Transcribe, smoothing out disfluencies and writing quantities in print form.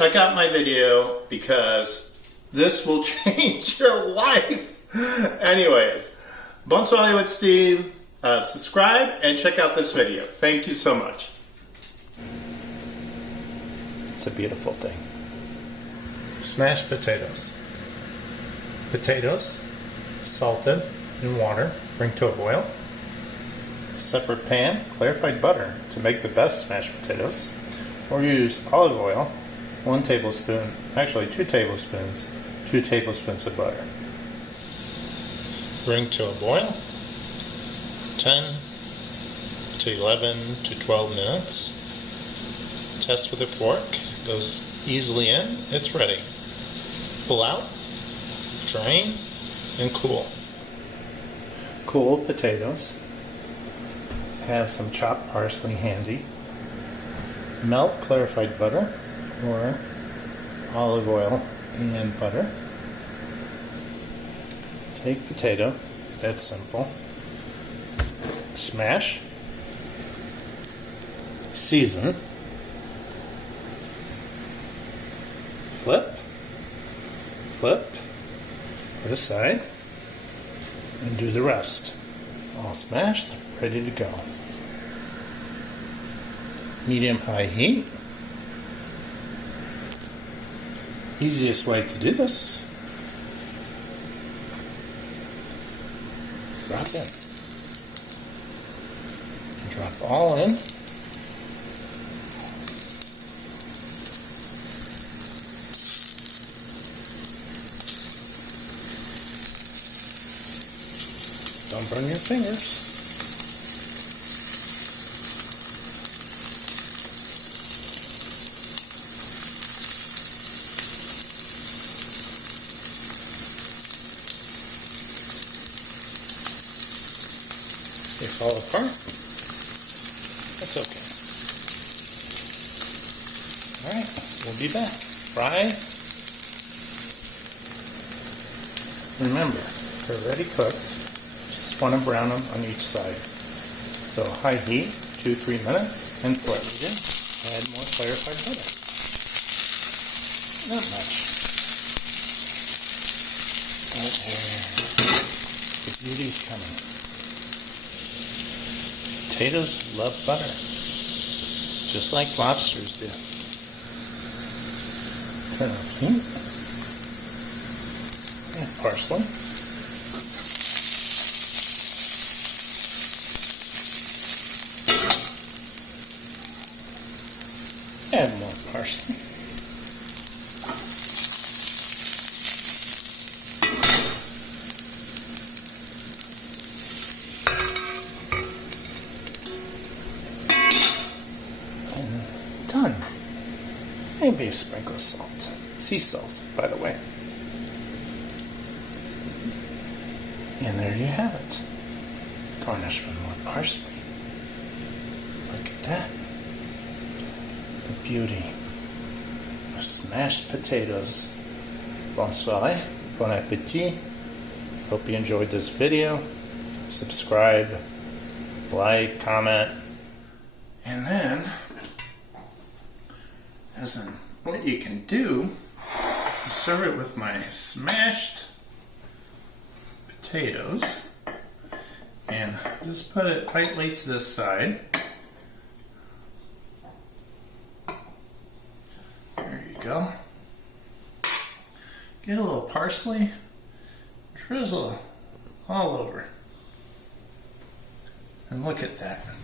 check out my video because this will change your life. Anyways, bonsoir with Steve. Subscribe and check out this video. Thank you so much. It's a beautiful thing. Smashed potatoes. Potatoes, salted in water, bring to a boil. Separate pan, clarified butter to make the best smashed potatoes. Or use olive oil, 1 tablespoon, actually 2 tablespoons, 2 tablespoons of butter. Bring to a boil, 10 to 11 to 12 minutes. Test with a fork, goes easily in, it's ready. Pull out, drain, and cool. Cool potatoes. Have some chopped parsley handy. Melt clarified butter or olive oil and butter. Take potato, that's simple. Smash. Season. Flip. Flip. Put aside. And do the rest. All smashed, ready to go. Medium-high heat. Easiest way to do this. Drop in. Drop all in. Don't burn your fingers. They fall apart. That's okay. Alright, we'll be back. Fry. Remember, they're already cooked. Just want to brown them on each side. So high heat, 2-3 minutes, and flip. Add more clarified butter. Not much. Right there. The beauty's coming. Potatoes love butter, just like lobsters do. Turn off heat. And parsley. Add more parsley. Done. Maybe a sprinkle of salt. Sea salt, by the way. And there you have it. Garnish with more parsley. Look at that. The beauty of smashed potatoes. Bonsoir. Bon appetit. Hope you enjoyed this video. Subscribe, like, comment, and then what you can do is serve it with my smashed potatoes and just put it lightly to this side. There you go. Get a little parsley, drizzle all over, and look at that.